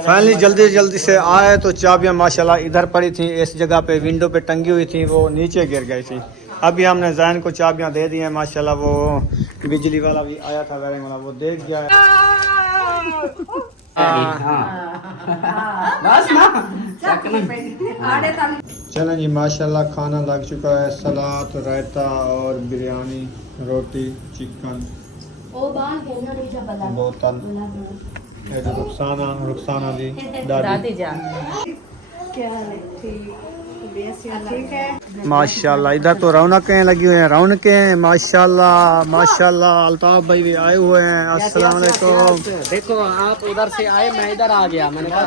Finally जल्दी जल्दी से आए तो चाबियाँ माशाल्लाह इधर पड़ी थी, इस जगह पे विंडो पे टंगी हुई थी, वो नीचे गिर गई थी। अभी हमने जैन को चाबियाँ दे दी हैं माशाल्लाह। वो बिजली वाला भी आया था, वायरिंग वाला, वो देख गया है। चलें जी, माशाल्लाह खाना लग चुका है। सलाद, रायता और बिरयानी, रोटी, चिकन, बोतल। रुखसाना दी, दादी जान क्या है? ठीक है माशाल्लाह। इधर तो रौनकें लगी हुई हैं, रौनकें माशाल्लाह माशाल्लाह। अल्ताफ भाई भी आए हुए हैं। अस्सलाम वालेकुम। देखो आप उधर से आए, मैं इधर आ गया। मैंने कहा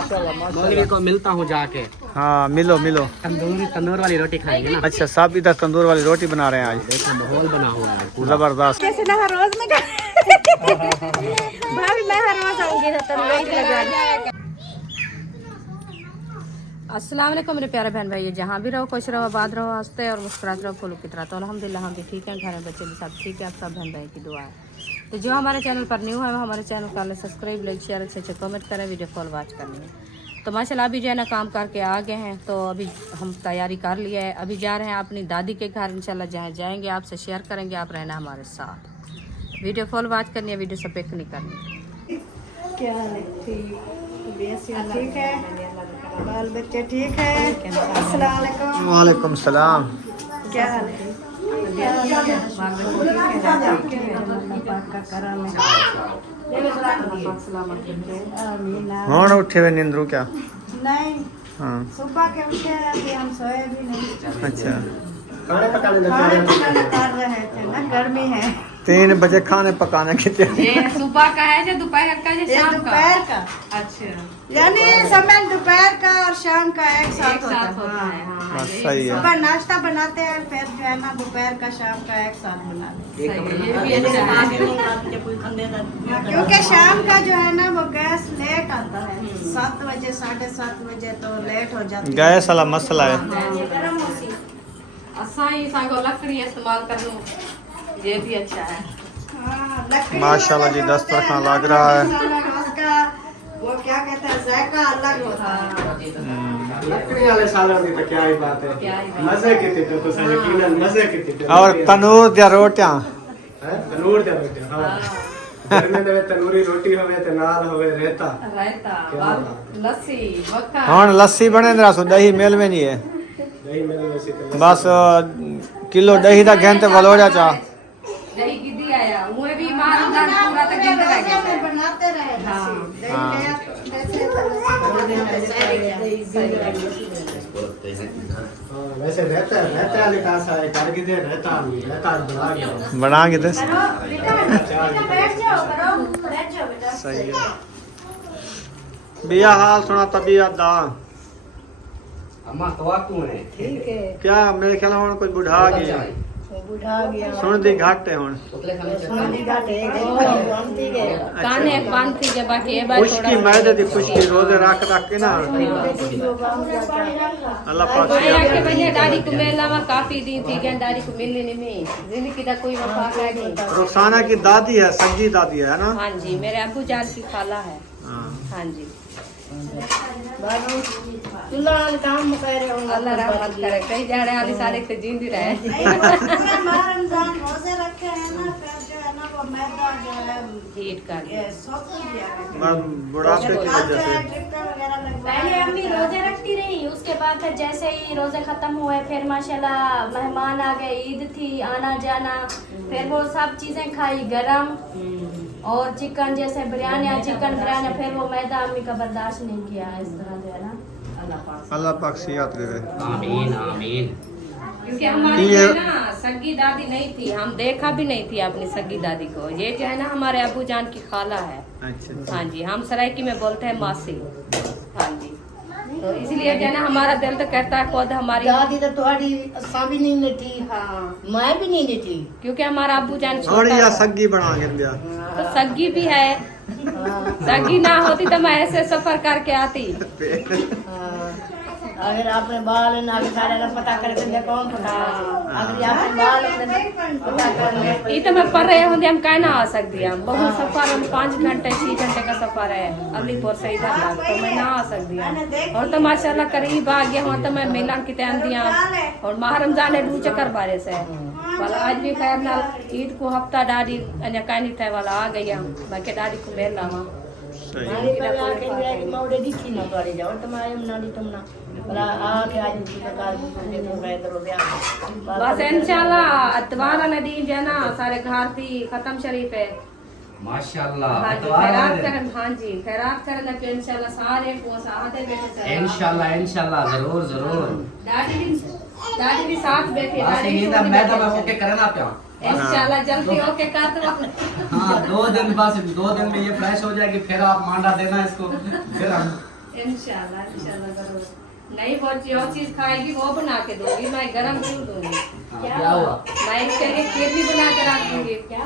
मौलवी को मिलता हूँ जाके। हाँ मिलो मिलो। तंदूर वाली रोटी खाएंगे ना। अच्छा, सब इधर तंदूर वाली रोटी बना रहे हैं आज। देखो माहौल बना हुआ है जबरदस्त। कैसे ना हर रोज में भाभी मैं हर रोज आऊंगी ना तंदूर लगाने। अस्सलाम वालेकुम मेरे प्यारे बहन भाई, जहाँ भी रहो खुश रहो, आबाद रहो, हंसते और मुस्कुराते रहो, फूलों की तरह। तो अल्हम्दुलिल्लाह हम भी ठीक हैं, घर में बच्चे भी सब ठीक है। आप सब बहन भाई की दुआ है। तो जो हमारे चैनल पर न्यू है वो हमारे चैनल को सब्सक्राइब, लाइक, शेयर, अच्छे कमेंट करें, वीडियो कॉल वॉच करनी है। तो माशाल्लाह अभी जो है ना काम करके आ गए हैं, तो अभी हम तैयारी कर लिया है। अभी जा रहे हैं अपनी दादी के घर, इंशाल्लाह जहाँ जाएंगे आपसे शेयर करेंगे। आप रहना हमारे साथ, वीडियो कॉल वॉच करनी है, वीडियो से पिक नहीं करनी। क्या है? ठीक है, बाल बच्चे ठीक है? अस्सलाम वालेकुम। वालेकुम सलाम। क्या हाल है? हाँ उठे हुए नींदरू क्या? नहीं, हाँ सुबह के उठे हैं, अभी हम सोए भी नहीं। अच्छा, खाने पकाने कर रहे थे ना, गर्मी है। 3 बजे खाने पकाने की तैयारी। ये सुबह का है जो दोपहर का जो शाम का? दोपहर का। अच्छा, यानी समय दोपहर का और शाम का एक साथ एक साथ होता होता है। है। हाँ। हाँ, सही है। सुबह नाश्ता बनाते हैं, फिर जो है ना दोपहर का शाम का एक साथ बना लेते ये भी अच्छा है। हैं। क्योंकि शाम का जो है ना वो गैस लेट आता है, 7 बजे 7:30 बजे तो लेट हो जाती है। गैस वाला मसला है। गरम होती है। असाई सागो लकड़ी इस्तेमाल कर लूं, ये भी अच्छा है। हाँ, लकड़ी माशाल्लाह जी, वाला जो दस्तरखान होता है लग रहा है। ना, उसका वो क्या कहते हैं, जायका अलग होता है। लकड़ी वाले सालन की तो क्या ही बात है। क्या ही बात। मजे की थी तो यकीनन मजे की थी। और तनूर दिया रोटियां। तनूर दे रोटी। हाँ, गर्मी में तनूरी रोटी होवे ते नाल होवे रेता। रायता, लस्सी, मक्खन। हाँ लस्सी बने जरा सो, दही मेल में नहीं है। नहीं मेरे वैसे तो बस किलो दही दा घंटे वलोड़ा चा। दही की दी आया, मुझे भी मारदार पूरा तक गिनते रह गया है। बनाते रहे हाँ। लस्सी। दही ले आते, जैसे हाँ, वैसे रहता वाले का सा है कर के दे रहता बना गया। बना के दे। बैठ जाओ, बैठ जाओ बेटा। सही है। बिया हाल सुना तबीयत दा अम्मा तो कौन है? ठीक है, क्या? मेरे ख्याल हुन कोई बुढ़ा गया, वो बुढ़ा गया। सुन दी घट है हुन। सोनी घाटे बनती गए। काने बांधती के बाकी ये बात खुशकी मैदे दी खुशकी रोजे रख के ना अल्लाह पाक आया से के भैया दादी को मेला में काफी दी थी क्या दादी को मिलने नहीं में जिंदगी का कोई वफा का नहीं। रुखसाना की दादी है, सगी दादी है ना? हाँ जी, मेरे अबू जान की खाला है। हाँ। हाँ जी, बाबू तुल्ला काम कर रहे होंगे। अल्लाह रहमत करे, कहीं जा रहे वाली सारे से जिंदी रहे। पूरा रमजान रोजे रखे हैं ना, फिर जो है ना वो मैदा जो है हीट कर ये सोख दिया है। बस बुढ़ापे की वजह से। टिक्का वगैरह लगवा पहले अम्मी रोजे रखती रही, उसके बाद फिर जैसे ही रोजे खत्म हुए फिर माशाल्लाह मेहमान आ गए, ईद थी, आना जाना, फिर वो सब चीजें खाई गरम और चिकन जैसे बिरयानी, चिकन बिरयानी, फिर वो मैदा अम्मी का बर्दाश्त नहीं किया। इस तरह जो है ना अल्लाह पाक सेहत दे। आमीन आमीन। क्योंकि हमारी ये- जो है ना सगी दादी नहीं थी, हम देखा भी नहीं थी अपनी सगी दादी को। ये जो है ना हमारे अबू जान की खाला है। अच्छा हाँ जी, हम सरायकी में बोलते हैं मासी। हाँ जी, तो इसलिए जो है ना हमारा दिल तो कहता है खुद हमारी, दादी तो तुम्हारी असा भी नहीं थी, हाँ, मैं भी नहीं थी। क्योंकि हमारा अबू जान और छोटा या था। सगी बना के दिया। तो सगी भी है सगी ना होती तो मैं ऐसे सफर करके आती। अगर आपने बाल ना सारे ना पता करे तो कौन पता अगर आपने बाल पता कर ले ये तो मैं पढ़ रहे होंगे हम कह ना आ सकती हम बहुत सफर हम 5 घंटे 6 घंटे का सफर है अलीपुर से इधर तक तो मैं ना आ सकती हूँ। और तो माशाल्लाह करीब आ गया वहाँ तो मैं मिलन की तैन दिया और माह रमजान डू चक्कर बारे से वाला आज भी खैर ना ईद को हफ्ता डाडी अन्य कहनी थे वाला आ गई हम मैं के डाडी को मेल लावा मौडे दिखी ना करे जाओ तुम्हारे नाली तुम ना भला आके आज की प्रकार के तुम गए तो बस इंशाल्लाह अतवार वाले दिन जो है ना सारे घर थी खत्म शरीफ है माशाल्लाह हाँ जी अतवार खैरात वाले दिन। करन हाँ जी खैरात करन के इंशाल्लाह सारे को साथे बैठे इंशाल्लाह इंशाल्लाह जरूर जरूर दादी भी साथ बैठे बस दादी ये भी मैं तो बैठे। ओके करना पे इंशाल्लाह जल्दी ओके कर दो। हाँ 2 दिन बस 2 दिन में ये फ्रेश हो जाएगी फिर आप मांडा देना इसको फिर हम इंशाल्लाह जरूर नहीं वो जो चीज खाएगी वो बना के दूंगी मैं गरम क्यों दूंगी क्या हुआ मैं इसके लिए खीर भी बना के रख दूंगी क्या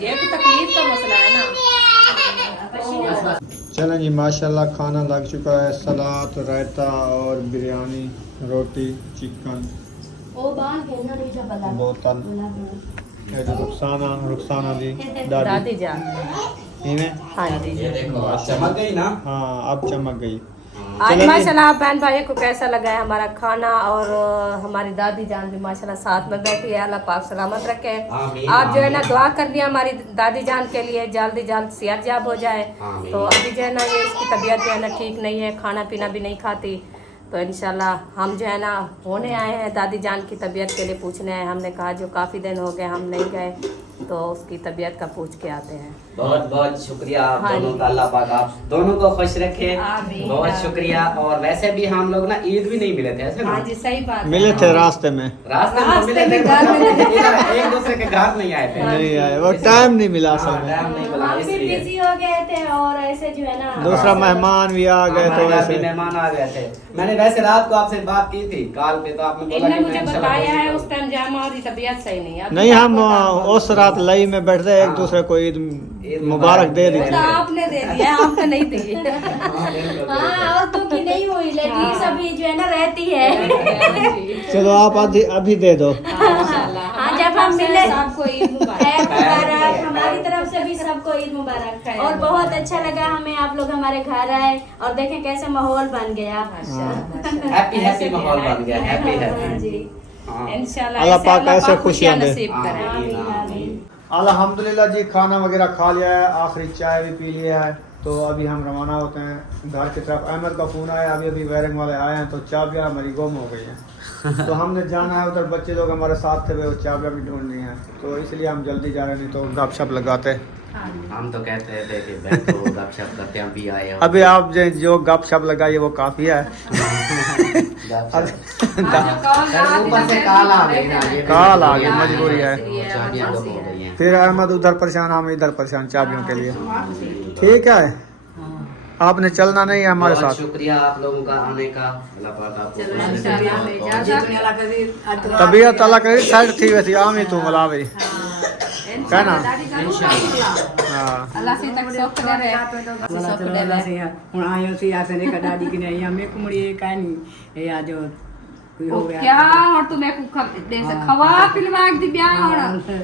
ये तो तकलीफ का मसला है ना। चलें जी माशाल्लाह खाना लग चुका है सलाद रायता और बिरयानी रोटी चिकन बोतल रुखसाना जी दादी जान इन्हें हाँ जी ये देखो चमक गई ना हाँ अब चमक गई। आज चलो जी। माशाल्लाह बहन भाई को कैसा लगा है हमारा खाना और हमारी दादी जान भी माशाल्लाह साथ में बैठी है अल्लाह पाक सलामत रखे। आमीन, आप जो है ना आमीन। दुआ कर दिया हमारी दादी जान के लिए जल्दी जल्द सेहतयाब हो जाए। आमीन। तो अभी जो है ना ये इसकी तबीयत जो है ना ठीक नहीं है खाना पीना भी नहीं खाती तो इंशाल्लाह हम जो है ना होने आए हैं दादी जान की तबीयत के लिए पूछने आए। हमने कहा जो काफ़ी दिन हो गए हम नहीं गए तो उसकी तबीयत का पूछ के आते हैं। बहुत बहुत शुक्रिया आप हाँ दोनों जी। का अल्लाह पाक आप दोनों को खुश रखे आमीन, बहुत आमीन। शुक्रिया। और वैसे भी हम लोग ना ईद भी नहीं मिले थे ऐसे ना हाँ जी सही बात है। मिले थे रास्ते में रास्ते में रास्ते मिले में थे घर में मतलब एक दूसरे के घर नहीं आए थे नहीं आए वो टाइम नहीं मिला असल हाँ, में टाइम नहीं मिला हम भी इसलिए बिजी हो गए थे और ऐसे जो है ना दूसरा मेहमान भी आ गए तो हमारे घर भी ऐसे मेहमान आ गए थे। मैंने वैसे रात को आपसे बात की थी कॉल पे तो आपने बोला इन्होंने कि मुझे मैं इंशाल्लाह बताया है कोशिश उस टाइम जब हमारी तबीयत सही नहीं है। नहीं हम उस रात लई में बैठते एक दूसरे को ईद मुबारक दे दी वो थी। तो आपने दे दिया हम तो नहीं दी। हाँ, बिल्कुल, हाँ और तो की नहीं हुई लेडीज अभी जो है ना रहती है। चलो आप अभी दे दो। हाँ जब हम मिले सबको ईद मुबारक। ईद मुबारक हमारी तरफ से भी सबको ईद मुबारक। और बहुत अच्छा लगा हमें आप लोग हमारे घर आए और देखें कैसे माहौल बन गया। हैप्पी हैप्पी माहौल बन गया हैप्पी हाँ हैप्पी जी हाँ इंशाल्लाह अल्लाह पाक ऐसे खुशियां खुशियां दे। नसीब करे। आमीन, आमीन। अल्हम्दुलिल्लाह जी खाना वगैरह खा लिया है आखिरी चाय भी पी लिया है तो अभी हम रवाना होते हैं घर की तरफ। अहमद का फ़ोन आया अभी अभी वायरिंग वाले आए हैं तो चाबियाँ हमारी गुम हो गई हैं तो हमने जाना है उधर बच्चे लोग हमारे साथ थे वो चाबियाँ भी ढूंढनी हैं तो इसलिए हम जल्दी जा रहे हैं नहीं तो गपशप लगाते। हम तो कहते थे कि बैठो गपशप करते हैं अभी आए हो। अभी आप जो गपशप लगाइए वो काफ़ी है। ऊपर से काल आ गई ना ये काल आ गई मजबूरी है। चाबियां गुम हो गई हैं। फिर अहमद उधर परेशान हम इधर परेशान चाबियों के लिए। ठीक है आपने चलना नहीं है हमारे बहुत साथ। शुक्रिया आप लोगों का आने का अल्लाह पाक आपको चलो खुश रखे। इंशाल्लाह हमें इजाजत। तबीयत अलग करी साइड थी वैसी आमी तू मला भाई कहना हाँ अल्लाह से तक सुख दे रहे सुख दे रहे। ਹੁਣ ਆਇਓ ਸੀ ਆਸੇ ਨੇ ਕਦਾੜੀ ਕਿ ਨਹੀਂ ਹਮੇ ਕੁਮੜੀ ਕਾਨੀ ਇਹ ਆ ਜੋ ਕੋਈ ਹੋ ਗਿਆ क्या और तुम्हें खवा पिलवा दी ब्याह और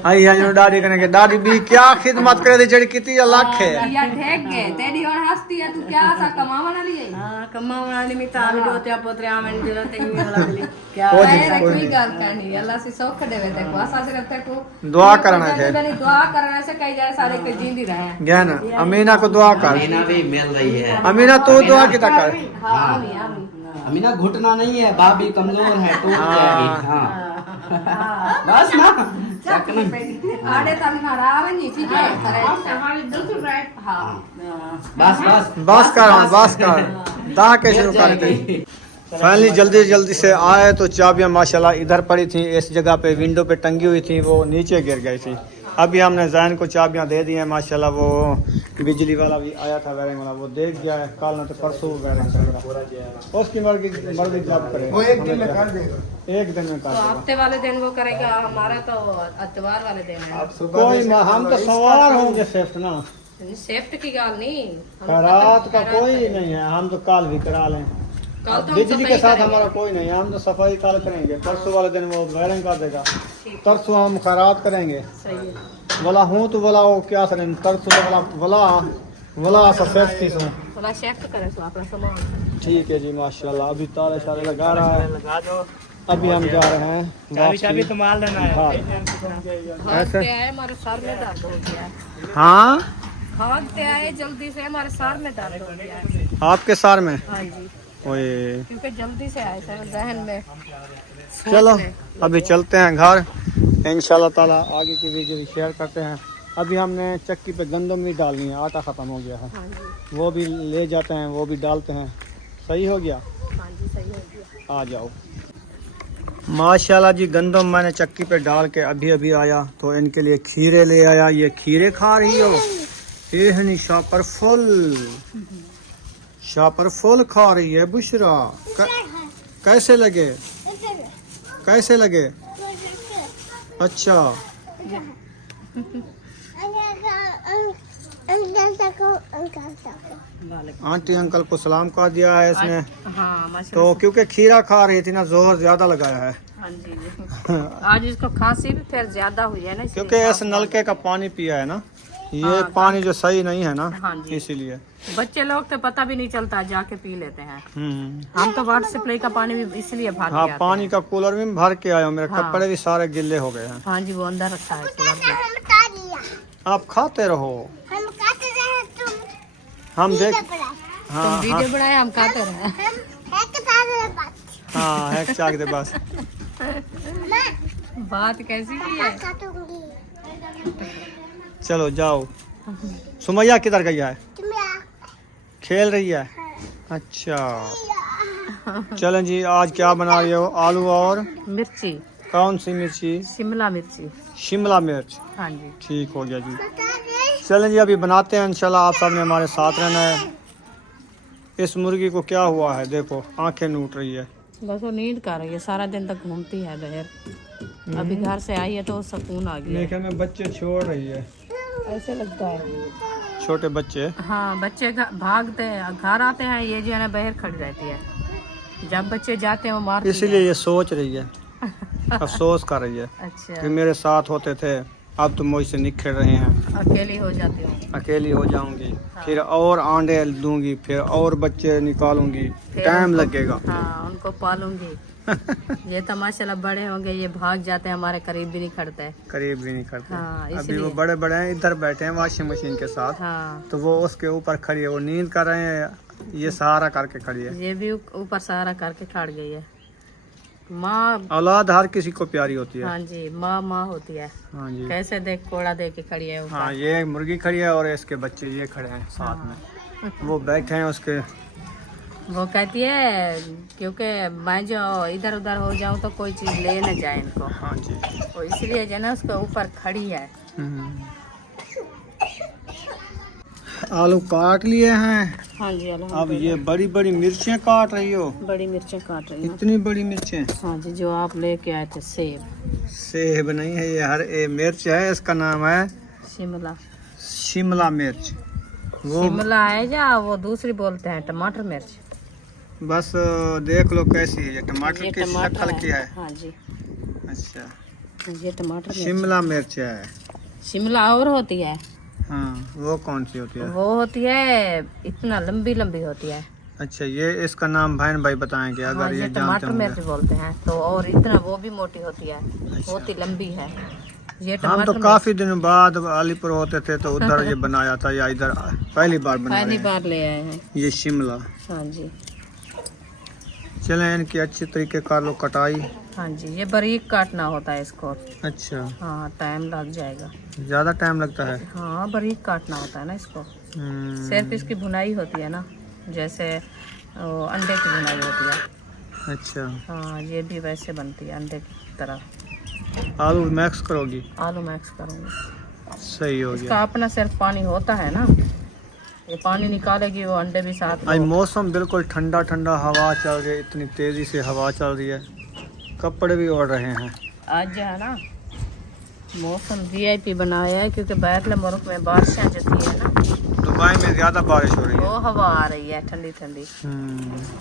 आई है जो दादी कने के दादी भी क्या खिदमत करे थी जड़ी कितनी लाख है। या ठेक गए तेरी और हंसती है तू क्या सा कमावा ना लिए ਹਾਂ ਕੰਮਾਂ ਵਾਲਾ ਨਹੀਂ ਮਿੱਤਾ ਵੀ ਦੋਤੇ ਪੋਤਰੇ ਆਵੇਂ ਜਿਹੜਾ ਤੇ ਹੀ ਵਾਲਾ ਲਈ क्या कोई नहीं, अरे कोई कोई नहीं। गल करनी अल्लाह से सुख देवे ते को आशा से करते को दुआ करना है। दुआ करने से कई जाए सारे के जींदी रहे। ज्ञान अमीना को दुआ कर। अमीना भी मिल रही है। अमीना तू दुआ किता कर। हां आमीन आमीन अमीना घुटना नहीं है भाभी कमजोर है टूट जाएगी हाँ बस ना आड़े तल मारा नहीं ठीक है हमारी बिल्कुल राइट हां बस बस बस कर दा के शुरू कर दे। फाइनली जल्दी से आए तो चाबियां माशाल्लाह इधर पड़ी थी इस जगह पे विंडो पे टंगी हुई थी वो नीचे गिर गई थी। अभी हमने जैन को चाबियां दे दी हैं माशाल्लाह। वो बिजली वाला भी आया था वायरिंग वाला वो देख गया है कल ना तो परसों वायरिंग चल रहा उसकी मर्जी जब करे वो एक दिन में कर देगा एक दिन में कर तो देगा। हफ्ते वाले दिन वो करेगा हमारा तो अतवार वाले दिन है। कोई ना हम तो सवार होंगे सिर्फ ना सेफ्ट की गाल नहीं, खैरात का कोई नहीं है, हम तो काल भी करा लें। कल तो हम बिजली के सफाई साथ करेंगे। हमारा कोई नहीं, हम तो सफाई काल करेंगे। परसों वाले दिन वो वायरिंग कर देगा, तरसों हम खैरात करेंगे। सही है। बोला हूँ तो बोला वो क्या करें, तरसों बोला बोला बोला सेफ्टी से। थोड़ा सेफ्ट करे तो अपना सामान। ठीक है जी, माशाल्लाह। अभी ताले शाले लगा रहा है। अभी हम जा रहे हैं चाबी तो मार लेना है। भागते आए, हमारे सर में दर्द हो गया है। हाँ, भागते आए जल्दी से, हमारे सर में दर्द हो गया है। आपके सर में? हाँ जी, ओए क्योंकि जल्दी से आए थे जहन में। चलो अभी चलते हैं घर, इंशाल्लाह ताला आगे की वीडियो शेयर करते हैं। अभी हमने चक्की पे गंदम भी डालनी है, आटा ख़त्म हो गया है, हाँ जी, वो भी ले जाते हैं, वो भी डालते हैं। सही हो गया? हाँ जी, सही हो गया। आ जाओ। माशाल्लाह जी, गंदम मैंने चक्की पे डाल के अभी अभी आया तो इनके लिए खीरे ले आया। ये खीरे खा रही हो? ये शापर फुल खा रही है बुशरा। कैसे लगे? कैसे लगे? अच्छा, आंटी अंकल को सलाम कर दिया है इसने। हाँ माशाल्लाह। तो क्योंकि खीरा खा रही थी ना, जोर ज्यादा लगाया है। हाँ जी जी। आज इसको खांसी भी फिर ज्यादा हुई है ना, इसलिए क्योंकि इस नलके का पानी पिया है ना, ये पानी जो सही नहीं है ना, हाँ जी। इसीलिए। बच्चे लोग तो पता भी नहीं चलता, जाके पी लेते हैं। हम तो वाटर सप्लाई का पानी भी इसलिए भर हाँ, के आते पानी हैं। का कूलर भी भर के आया हूँ। मेरे हाँ। कपड़े भी सारे गिल्ले हो गए हैं। हाँ जी, वो अंदर रखा है कूलर में। आप खाते रहो, हम देख। तुम हाँ वीडियो बनाए, हम खाते रहे। हाँ, है चाक दे बस। बात कैसी की है? चलो जाओ। सुमैया किधर गई है? खेल रही है। अच्छा, चलें जी। आज क्या बना रही हो? आलू और मिर्ची, कौन सी मिर्ची? शिमला मिर्ची। शिमला मिर्च। हाँ जी, ठीक हो गया जी। चलें जी, अभी बनाते हैं इंशाल्लाह। आप सब ने हमारे साथ रहना है। इस मुर्गी को क्या हुआ है? देखो, आंखें नूट रही है। बस वो नींद कर रही है, सारा दिन तक घूमती है बाहर। अभी घर से आई है तो सुकून आ गया। देखे में बच्चे छोड़ रही है, ऐसे लगता है। छोटे बच्चे। हाँ, बच्चे भागते हैं, घर आते हैं, ये जो है ना बाहर खड़ी रहती है। जब बच्चे जाते हैं वो मारती है। इसीलिए ये सोच रही है, अफसोस कर रही है अच्छा, कि मेरे साथ होते थे, अब तो मुझसे निखर रहे हैं। अकेली हो जाती हूँ। अकेली हो जाऊंगी, फिर और अंडे दूंगी, फिर और बच्चे निकालूंगी, टाइम लगेगा। हाँ, उनको पालूंगी। ये तो माशाल्लाह बड़े होंगे, ये भाग जाते हैं, हमारे करीब भी नहीं खड़ते। करीब भी नहीं करते। हाँ, अभी इसलिए। वो बड़े बड़े हैं, इधर बैठे हैं वॉशिंग मशीन के साथ। हाँ, तो वो उसके ऊपर खड़ी है, वो नींद कर रहे हैं, ये सहारा करके खड़ी है। ये भी ऊपर सहारा करके खड़ गई है। माँ, औलाद हर किसी को प्यारी होती है। हाँ जी, माँ माँ होती है। हाँ जी। कैसे देख, कोड़ा दे के खड़ी है ऊपर। हाँ, ये मुर्गी खड़ी है और इसके बच्चे ये खड़े हैं साथ में। वो बैठे हैं उसके। वो कहती है क्योंकि मैं जो इधर उधर हो जाऊं तो कोई चीज ले न जाए इनको। हाँ जी। तो इसलिए जो है ना उसके ऊपर खड़ी है। आलू काट लिए हैं। हाँ जी, अब ये बड़ी बड़ी मिर्चें काट रही हो? बड़ी मिर्चें काट रही हूँ। इतनी बड़ी मिर्चें? हाँ जी, जो आप लेके आए थे सेब। सेब नहीं है, ये ये मिर्च है, इसका नाम है शिमला। शिमला मिर्च। वो शिमला है या वो दूसरी बोलते हैं टमाटर मिर्च? बस देख लो कैसी है, ये टमाटर ये की टमाटर शक्ल की है। हाँ जी, अच्छा, ये टमाटर मिर्च। शिमला मिर्च है। शिमला और होती है। हाँ, वो कौन सी होती है? वो होती है इतना लंबी लंबी होती है। अच्छा, ये इसका नाम बहन भाई बताएंगे हाँ, अगर ये ये जानते टमाटर मिर्च होंगे। बोलते हैं। तो और इतना वो भी मोटी होती है, बहुत ही लंबी है ये हम टमाटर तो मिर्च। काफी दिनों बाद अलीपुर होते थे तो उधर ये बनाया था, या इधर पहली बार बना पहली रहे हैं। बार ले आए हैं। ये शिमला। हाँ जी, चलें, इनकी अच्छी तरीके कर लो कटाई। हाँ जी, ये बारीक काटना होता है इसको। अच्छा, हाँ, टाइम लग जाएगा। ज्यादा टाइम लगता है। हाँ, बारीक काटना होता है ना इसको। सिर्फ इसकी भुनाई होती है ना, जैसे अंडे की भुनाई होती है। अच्छा, हाँ, ये भी वैसे बनती है अंडे की तरह। आलू मैक्स करोगी? आलू मैक्स करूँगी। सही हो इसका गया। अपना सिर्फ पानी होता है ना, ये पानी निकालेगी, वो अंडे भी साथ। आज मौसम बिल्कुल ठंडा ठंडा, हवा चल रही है, इतनी तेजी से हवा चल रही है, कपड़े भी ओढ़ रहे हैं। आज जो है ना मौसम VIP बनाया है क्योंकि बाहर मुल्क में बारिशें जती है ना, दुबई में ज्यादा बारिश हो रही वो है। हवा आ रही है ठंडी ठंडी।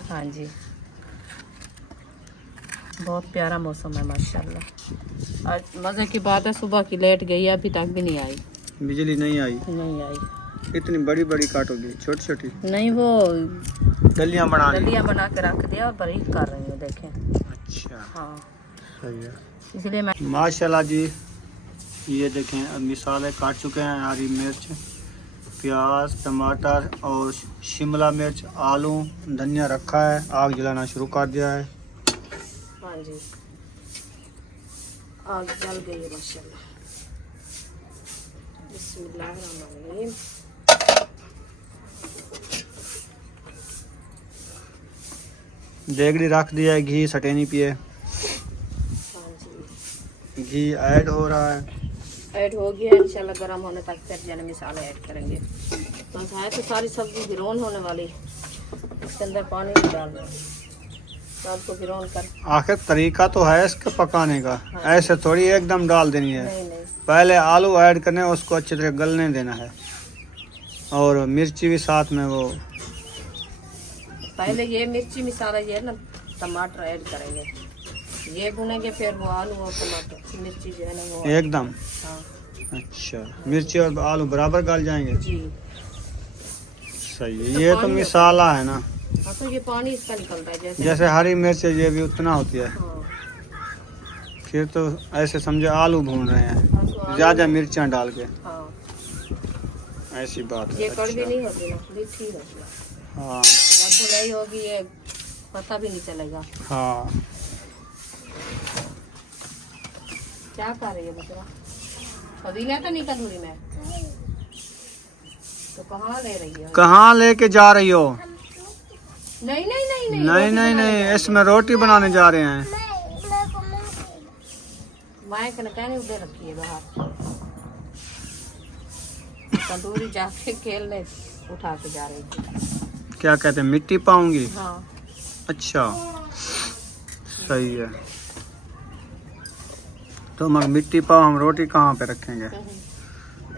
हाँ जी, बहुत प्यारा मौसम है माशाल्लाह। आज मज़े की बात है, सुबह की लेट गई है, अभी तक भी नहीं आई। बिजली नहीं आई? नहीं आई। इतनी बड़ी बड़ी काटोगी? छोटी छोटी नहीं, वो डलियां बना ली। डलियां बना के रख दिया और बारीक कर रही हूँ, देखें। अच्छा, हाँ, सही है। इसलिए मैं माशाल्लाह जी। ये देखें, अब मिसाले काट चुके हैं। हरी मिर्च, प्याज, टमाटर और शिमला मिर्च, आलू, धनिया रखा है। आग जलाना शुरू कर दिया है। हाँ जी, आग जल गई है माशाल्लाह। बिस्मिल्लाहिर्रहमानिर्रहीम। देगड़ी रख दिया है, घी सटे नहीं पिए। हाँ जी, घी ऐड हो रहा है। ऐड हो गया इंशाल्लाह। गर्म होने तक फिर जाने मिसाले ऐड करेंगे। बस है तो सारी सब्जी गिरोन होने वाली, इसके अंदर पानी नहीं डालना, सबको गिरोन कर। आखिर तरीका तो है इसके पकाने का, ऐसे थोड़ी एकदम डाल देनी है। नहीं नहीं, पहले आलू ऐड करने, उसको अच्छी तरह गलने देना है, और मिर्ची भी साथ में वो। पहले ये मिर्ची मिसाला ये ना टमाटर ऐड करेंगे, ये भुनेंगे, फिर वो आलू और टमाटर मिर्ची जो है ना वो एकदम। हाँ अच्छा, मिर्ची और आलू बराबर गल जाएंगे? जी। सही है। ये तो मिसाला है ना, हाँ, तो ये पानी इसका निकलता है जैसे जैसे हरी मिर्च ये भी उतना होती है। हाँ, फिर तो ऐसे समझे आलू भून रहे हैं, हाँ, तो आलू- ज्यादा मिर्चा डाल के। हाँ, ऐसी बात है। ये कड़वी अच्छा। नहीं होती ना, मीठी होती है। हाँ जब भुनाई होगी ये पता भी नहीं चलेगा। हाँ। क्या कर रही है बचरा? अभी नहीं तो नहीं तंदूरी में, तो कहाँ ले रही है? कहाँ लेके जा रही हो? नहीं नहीं नहीं नहीं नहीं नहीं नहीं, इसमें रोटी बनाने जा रहे हैं। माइक ने कहने उधर रखी है बाहर, तंदूरी जाके खेलने उठा के जा रही थी। क्या कहते हैं, मिट्टी पाऊंगी? हाँ, अच्छा, सही है। तो मगर मिट्टी पाव, हम रोटी कहाँ पे रखेंगे?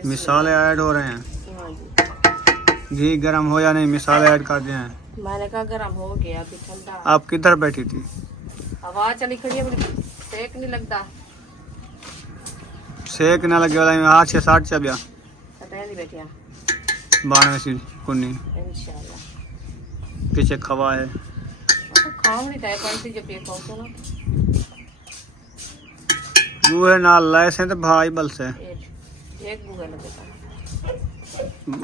मिसाले ऐड हो रहे हैं। हाँ जी। घी गरम हो या नहीं, मिसाले ऐड कर दिए हैं। मैंने कहा गर्म हो गया, अभी ठंडा। आप किधर बैठी थी? हवा चली खड़ी है, बड़ी सेक नहीं लगता। सेक ना लगे वाला में 8 से 60 चबिया सटह दी बेटिया 92 सी कुन्नी इंशाल्लाह। पीछे खवा है। तो खाओ नहीं चाहे कौन सी जो पे खाओ तो ना गुहे नाल लाए से तो भाई बल से एक बुआ लगेगा।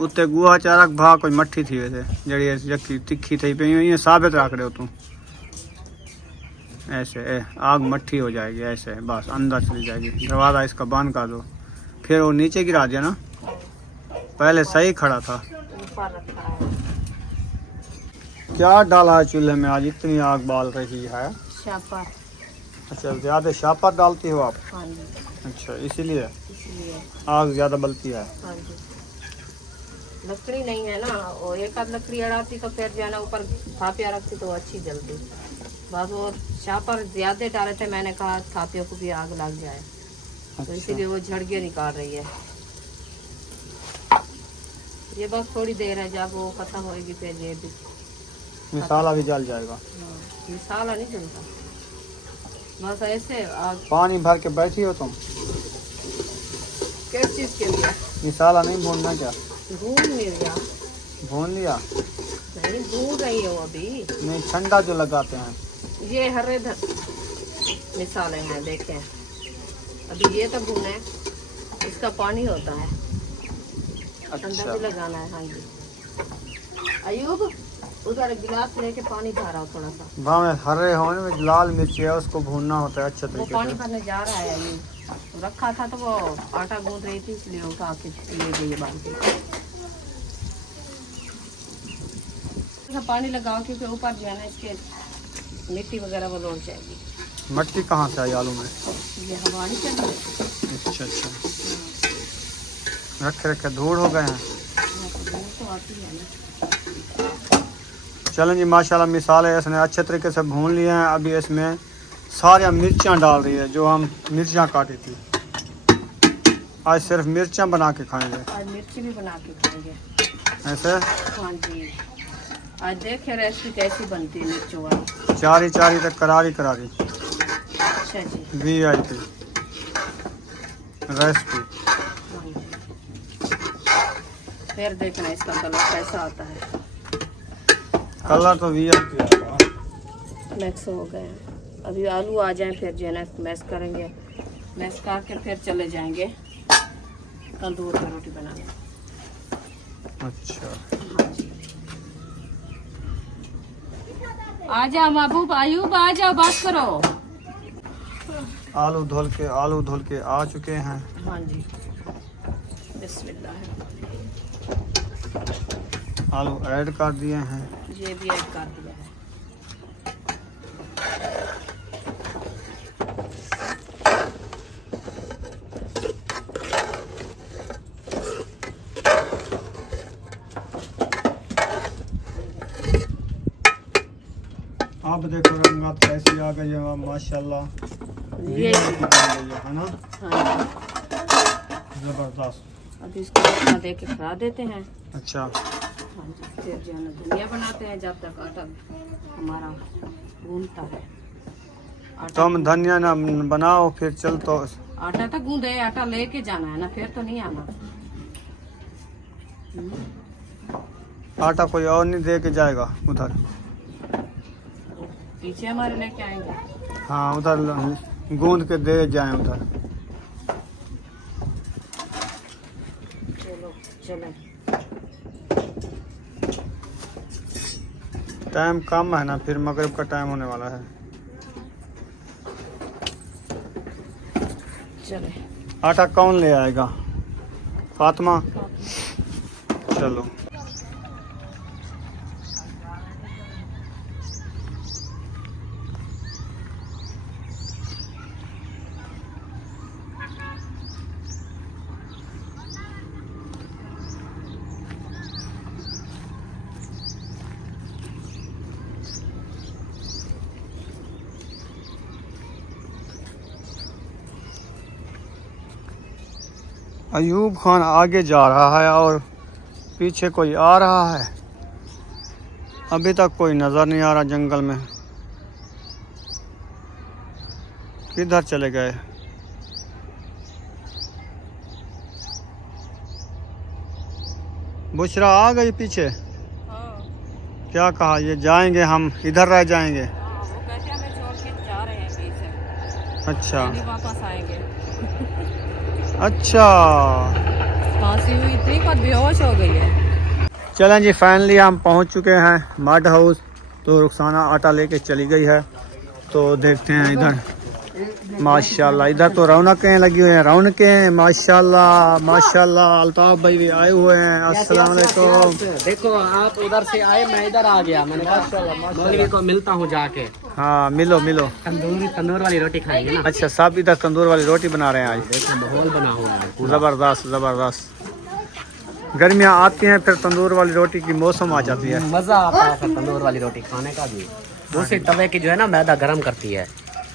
उत्ते गुहा चारक भा कोई मट्ठी थी वैसे जड़ी जक्की तिखी थी पे ये साबित रख रहे हो तुम ऐसे आग मट्ठी हो जाएगी ऐसे बस अंदर चली जाएगी। दरवाज़ा इसका बंद कर दो। फिर वो नीचे गिरा दिया ना, पहले सही खड़ा था। ऊपर रखा है क्या डाला है चूल्हे में आज इतनी आग बाल रही है? शापा। अच्छा, ज़्यादा शापत डालती हो आप? हाँ जी, अच्छा, इसीलिए इसलिए आग ज़्यादा बलती है। हाँ जी। लकड़ी नहीं है ना, और एक आध लकड़ी अड़ाती तो फिर जाना ऊपर थापिया रखती तो अच्छी जल्दी। बस वो शापर ज्यादा डाले थे, मैंने कहा थापियों को भी आग लग जाए तो इसीलिए वो झड़के निकाल रही है। ये बस थोड़ी देर है, जब वो खत्म होएगी फिर ये भी मिसाला भी जल जाएगा। मिसाला नहीं चलता, बस ऐसे आग। पानी भर के बैठी हो तुम? किस चीज के लिए? मिसाला नहीं भूनना क्या? भून लिया। भून लिया? नहीं भून रही हो अभी। नहीं, ठंडा जो लगाते हैं। ये हरे मिसाले हैं, देखें अभी ये तो भुने, इसका पानी होता है। अच्छा, अंदर भी लगाना है। हाँ जी। अयूब उधर गिलास लेके पानी भरा हो थोड़ा सा। वहाँ में हरे होने में लाल मिर्च है उसको भूनना होता है अच्छे वो तरीके पानी से। भरने जा रहा है अयूब, रखा था तो वो आटा गूंद रही थी इसलिए उठा के ले गई बाल्टी। पानी लगाओ क्योंकि ऊपर जो है ना इसके मिट्टी वगैरह वो लौट जाएगी। मट्टी कहाँ से आई आलू में? ये हवा नहीं चल रही। अच्छा अच्छा, रखे रखे धूड़ हो गए हैं। तो आती है ना। चलें जी, माशाल्लाह मिसाले इसने अच्छे तरीके से भून लिए हैं। अभी इसमें सारी मिर्चियाँ डाल रही है जो हम मिर्चियाँ काटी थी। आज सिर्फ मिर्चा बना के खाएंगे आज मिर्ची भी बना के खाएंगे। ऐसे। हाँ जी, आज देखे रेसिपी कैसी बनती है मिर्चों वाली। चारी चारी तक करारी करारी अच्छा जी। VIP recipe. हाँ जी। फिर देखना इसका कलर कैसा आता है। कलर तो VIP मैक्स हो गए, अभी आलू आ जाएं फिर जो है ना मैश करेंगे, मैश करके फिर चले जाएंगे तंदूर की रोटी बनाने। अच्छा। हाँ जी। आ जाओ महबूब, आयूब आ जाओ, बात करो। आलू धुल के आ चुके हैं। हाँ जी, बिस्मिल्लाह। आलू ऐड कर दिए हैं। ये भी ऐड कर दिया है। अब देखो रंगत कैसी आ गई है माशाल्लाह। ये है ना, हाँ जी। जबरदस्त। अब इसको आटा दे के खा देते हैं। अच्छा। हाँ जी, फिर जो है ना धनिया बनाते हैं जब तक आटा हमारा गूंदता है। तुम धनिया ना बनाओ फिर चल तो। आटा तो गूंदे, आटा लेके जाना है ना, फिर तो नहीं आना। आटा कोई और नहीं दे के जाएगा उधर। पीछे हमारे लेके आएंगे। हाँ उधर गूंद के दे जाएं उधर। चलो चलें। टाइम कम है ना, फिर मगरिब का टाइम होने वाला है। चले। आटा कौन ले आएगा? फातिमा। चलो। अयूब खान आगे जा रहा है और पीछे कोई आ रहा है। अभी तक कोई नज़र नहीं आ रहा जंगल में। किधर चले गए? बुशरा आ गई पीछे। क्या कहा? ये जाएंगे, हम इधर रह जाएंगे। वो कहते हैं हमें छोड़ के जा रहे हैं पीछे। अच्छा नहीं वापस आएंगे। अच्छा। खांसी हुई थी पर बेहोश हो गई है। चलें जी, फाइनली हम पहुंच चुके हैं मड हाउस। तो रुखसाना आटा लेके चली गई है। तो देखते हैं इधर माशाल्लाह, इधर तो रौनकें लगी हुई हैं, रौनकें माशाल्लाह माशाल्लाह। अल्ताफ भाई भी आए हुए हैं। अस्सलाम वालेकुम। देखो आप उधर से आए, मैं इधर आ गया। मैंने कहा मौलवी को मिलता हूँ जाके। हाँ मिलो मिलो। तंदूर वाली रोटी खाएंगे ना। अच्छा, सब इधर तंदूर वाली रोटी बना रहे हैं आज। देखो माहौल बना हुआ है। ज़बरदस्त ज़बरदस्त। गर्मियाँ आती हैं फिर तंदूर वाली रोटी की मौसम आ जाती है। मजा आता है फिर तंदूर वाली रोटी खाने का भी। दूसरी तवे की जो है ना मैदा गर्म करती है।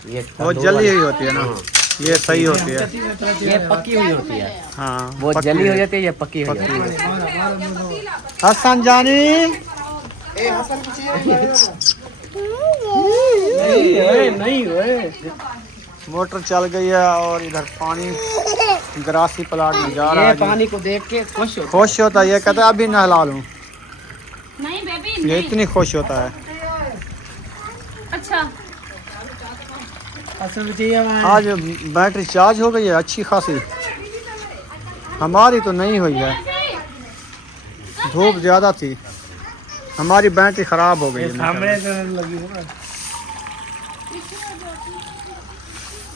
ये वो जली हुई होती है ना, ये सही होती है। ये पकी हुई होती है। हाँ वो पक्की जली है। हुई होती है, ये पकी हुई होती है। हसन जानी नहीं मोटर चल गई है और इधर पानी ग्रासी प्लाट में जा रहा ये है। पानी को देख के खुश हो। खुश होता है, ये कहता है अभी नहला लूं। नहीं बेबी ये इतनी खुश होता है। अच्छा आज बैटरी चार्ज हो गई है अच्छी खासी। हमारी तो नहीं हुई है, धूप ज़्यादा थी। हमारी बैटरी ख़राब हो गई है।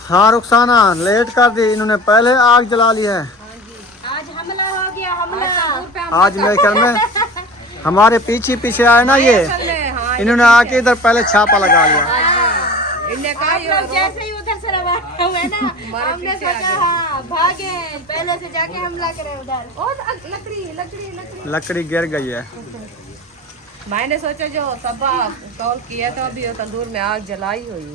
हाँ रुखसाना लेट कर दी, इन्होंने पहले आग जला ली है। आज हमला हो गया, हमला। आज मेरे ख्याल में हमारे पीछे पीछे आए ना ये, इन्होंने आके इधर पहले छापा लगा लिया। जैसे ही उधर से रवाना हुए ना, हमने सोचा हाँ भागे, पहले से जाके हमला करें उधर। और लकड़ी लकड़ी लकड़ी लकड़ी गिर गई है। मैंने सोचा जो सब कॉल किया तो अभी वो तंदूर में आग जलाई हुई।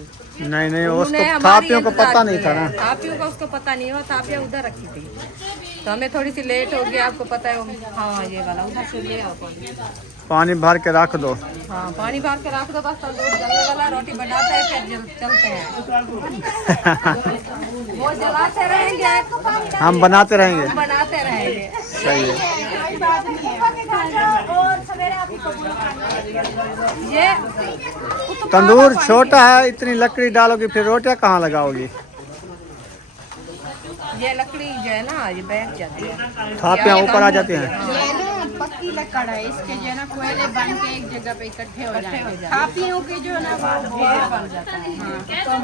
नहीं नहीं, उन्होंने उसको हमारी थापियों को इंतजार पता नहीं किया था ना। है। थापियों का उसको पता नहीं हुआ, थापियाँ उधर रखी थी तो हमें थोड़ी सी लेट हो गया। आपको पता है वो, हाँ ये वाला उधर से ले आओ पानी। पानी भर के रख दो। हाँ पानी भर के रख दो, बस तंदूर जलने वाला, रोटी बनाते हैं फिर चलते हैं। वो जलाते रहेंगे, हम बनाते रहेंगे। हम बनाते रहेंगे। सही है। ये तंदूर छोटा है, इतनी लकड़ी डालोगी फिर रोटियां कहाँ लगाओगी? ये लकड़ी जो है ना ये बैठ जाती है, थापियां ऊपर आ जाती हैं। ये ना पक्की लकड़ है, इसके जो है ना कोयले बन के एक जगह पे इकट्ठे हो जाएंगे। थापियों के जो है ना वो ढेर बन जाता है।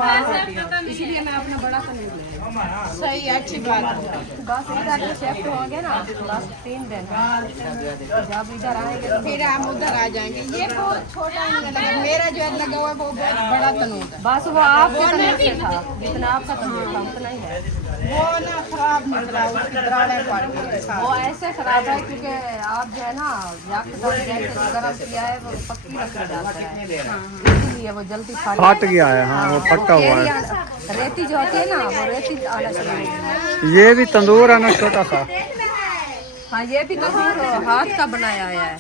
हाँ इसलिए मैं अपना बड़ा तंदूर ले आई। सही, अच्छी बात है। बस इधर जो शिफ्ट होंगे ना बस 3 दिन, जब इधर आएंगे तो फिर हम उधर आ जाएंगे। ये बहुत छोटा नहीं लगा, मेरा जो है लगा हुआ है वो बहुत बड़ा तनूर है। बस वो आपके तंदूर से था, जितना आपका तंदूर था उतना ही है। वो ना खराब निकला, उसकी दरारें पड़ गई। वो ऐसे खराब है क्योंकि आप जो है ना जैसे गरम किया है वो पक्की लकड़ी डालते हैं, इसीलिए वो जल्दी फट गया है। हाँ वो फटा हुआ है। रेती जो होती है ना वो रेती आना चाहिए। ये भी तंदूर है ना छोटा सा? हाँ ये भी तंदूर हाथ का बनाया हुआ है,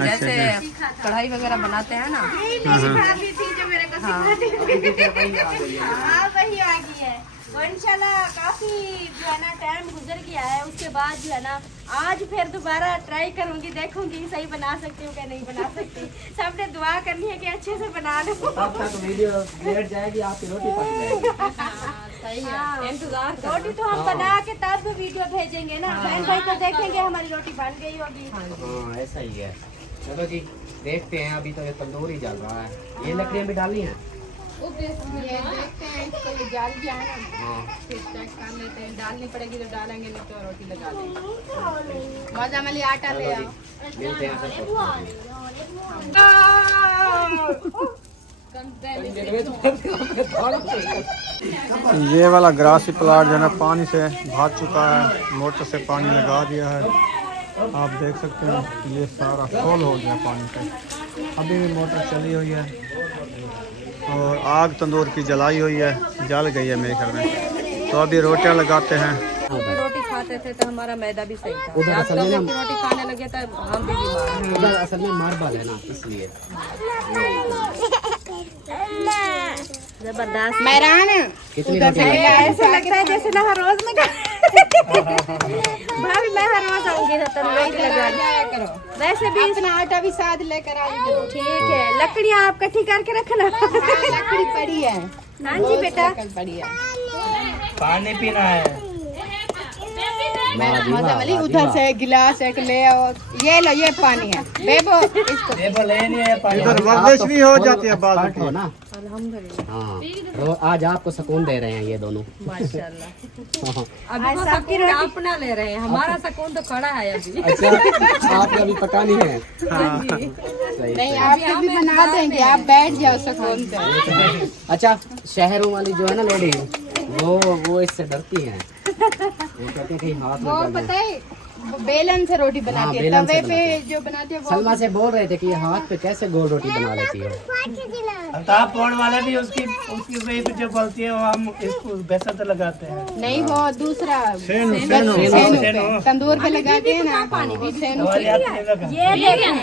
जैसे कढ़ाई वगैरह बनाते हैं ना। हाँ वही आ गई है। और इंशाल्लाह काफी जो है ना टाइम गुजर गया है, उसके बाद जो है ना आज फिर दोबारा ट्राई करूंगी, देखूंगी सही बना सकती हूँ क्या नहीं बना सकती। सबने दुआ करनी है कि अच्छे से बना लो। तब तक वीडियो लेट जाएगी, आपकी रोटी पक जाएगी। सही है, इंतजार रोटी तो हम बना के तब वीडियो भेजेंगे ना, बहन भाई तो देखेंगे हमारी रोटी बन गई होगी। हाँ ऐसा ही है। चलो जी देखते हैं, अभी तो ये तंदूर ही जल रहा है। ये लकड़ियाँ भी डालनी है। ये देखते हैं इसको, ये जाल गया है ना, हाँ फिर चेक कर लेते हैं। डालनी पड़ेगी तो डालेंगे, नहीं तो रोटी लगा देंगे। मजा मली आटा ले आओ। मिलते हैं सबको। ये वाला ग्रासी प्लाट जो है ना पानी से भाग चुका है, मोटर से पानी लगा दिया है। आप देख सकते हैं ये सारा फुल हो गया पानी से। अभी भी मोटर चली हुई है और आग तंदूर की जलाई हुई है, जल गई है मेरे ख्याल में। तो अभी रोटियां लगाते हैं। रोटी खाते थे तो हमारा मैदा भी सही था। उधर अब असल तो में की रोटी खाने लगे तो हम भी बीमार हैं। उधर असल में मार्बल है ना, इसलिए। जबरदस्त मेहरान कितनी रोटी लगती है? ऐसा लगता है जैसे ना हर रोज में भाभी मैं हर रोज आऊंगी तो रोटी लगा जाया करो। वैसे भी अपना आटा भी साथ लेकर आइए करो। ठीक है, लकड़ियाँ आप इकट्ठी करके रखना। लकड़ी पड़ी है। हाँ जी बेटा, लकड़ी पड़ी है। पानी पीना है। मजा मली उधर से गिलास एक ले आओ। ये लो, ये पानी है बेबो, इसको टेबल लेनी है पानी। इधर वर्जिश भी हो जाती है बाद एक्सपर्ट हो ना। अल्हम्दुलिल्लाह हाँ आज आपको सुकून दे रहे हैं ये दोनों। माशाल्लाह। हाँ। अभी वो सुकून अपना ले रहे हैं, हमारा सुकून तो खड़ा है अभी। अच्छा आपने अभी पकानी है? सही नहीं, आपको भी बना देंगे, आप बैठ जाओ सुकून से। अच्छा शहरों वाली जो है ना लेडी, वो इससे डरती हैं। वो कहते हैं कहीं हाथ वो लग पता है बेलन से रोटी बनाती है, बेलन से तवे बनाते पे हैं। जो बनाते हैं वो। सलमा से बोल रहे थे कि ये हाथ पे कैसे गोल रोटी बना लेती है। अल्ताफ पोड़ वाले भी उसकी वही पे जो बोलती है वो हम इसको बेसन तो लगाते हैं। नहीं, वो दूसरा सेनु सेनु सेनु। पे, तंदूर पे लगाते हैं ना पानी भी सेनु पे। हमारे हाथ में लगा। ये देखें,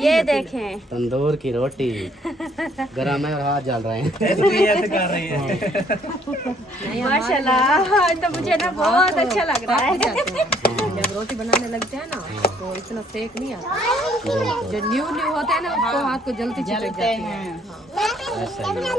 ये देखें। तंदूर की रोटी गरम है और हाथ जल रहे हैं। ऐसे कर रही है। माशाल्लाह, तो मुझे ना बहुत अच्छा लग रहा है। जब रोटी बनाने लगते हैं ना तो इतना सेक नहीं आता। जो न्यू होते हैं ना उसको हाथ को जल्दी चिपक जाती है। ऐसा ही है।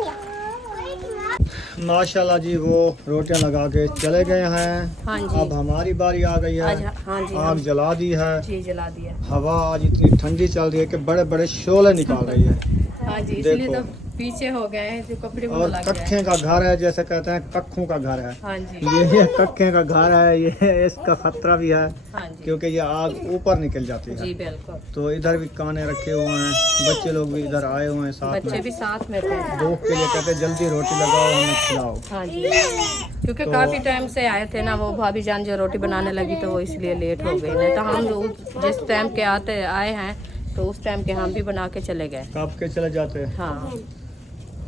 माशाल्लाह जी वो रोटियां लगा के चले गए हैं। हाँ जी। अब हमारी बारी आ गई आज है। हाँ जी, आग जला दी है। जी जला दिया। हवा आज इतनी ठंडी चल रही है कि बड़े बड़े शोले निकाल रही है। हाँ जी, इसलिए देखो। तो पीछे हो गए हैं, जो कपड़े में और लग गए। कक्खे का घर है, जैसे कहते हैं कक्खों का घर है। हाँ जी, ये कक्खे का घर है, ये इसका खतरा भी है हाँ जी, क्योंकि ये आग ऊपर निकल जाती जी है। बिल्कुल। तो इधर भी काने रखे हुए हैं, बच्चे लोग भी इधर आए हुए हैं साथ बच्चे में। भी साथ में थे। भूख के लिए कहते हैं जल्दी रोटी लगाओ हमें खिलाओ। हाँ जी, क्योंकि काफी टाइम से आए थे ना वो भाभी जान जो रोटी बनाने लगी तो वो इसलिए लेट हो गई। नहीं तो हम लोग जिस टाइम के आए हैं तो उस टाइम के हम भी बना के चले गए। कब के चले जाते हैं? हाँ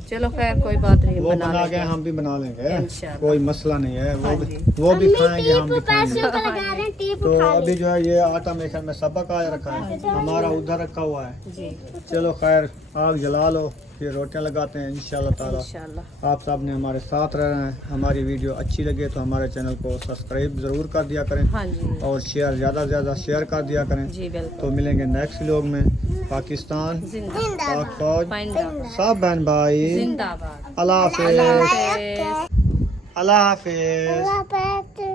चलो खैर कोई बात नहीं, वो बना लेंगे। गए हम भी बना लेंगे, इंशाल्लाह। कोई मसला नहीं है। हाँ वो भी खाएंगे, हम भी खाएंगे। टीप तो अभी जो है ये आटा मेरे ख्याल में सबक आया रखा है, हमारा उधर रखा हुआ है। जी चलो खैर आग जला लो, फिर रोटियां लगाते हैं इंशाल्लाह ताला। इंशाल्लाह। आप सब ने हमारे साथ रहना है। हमारी वीडियो अच्छी लगे तो हमारे चैनल को सब्सक्राइब ज़रूर कर दिया करें हाँ जी और शेयर ज़्यादा से ज़्यादा शेयर कर दिया करें। जी बिल्कुल। तो मिलेंगे नेक्स्ट व्लॉग में। पाकिस्तान, जिंदाबाद पाक फौज, जिंदाबाद सब बहन भाई, जिंदाबाद। अल्लाह हाफिज़, अल्लाह हाफ़िज़। अल्लाह हाफिज़।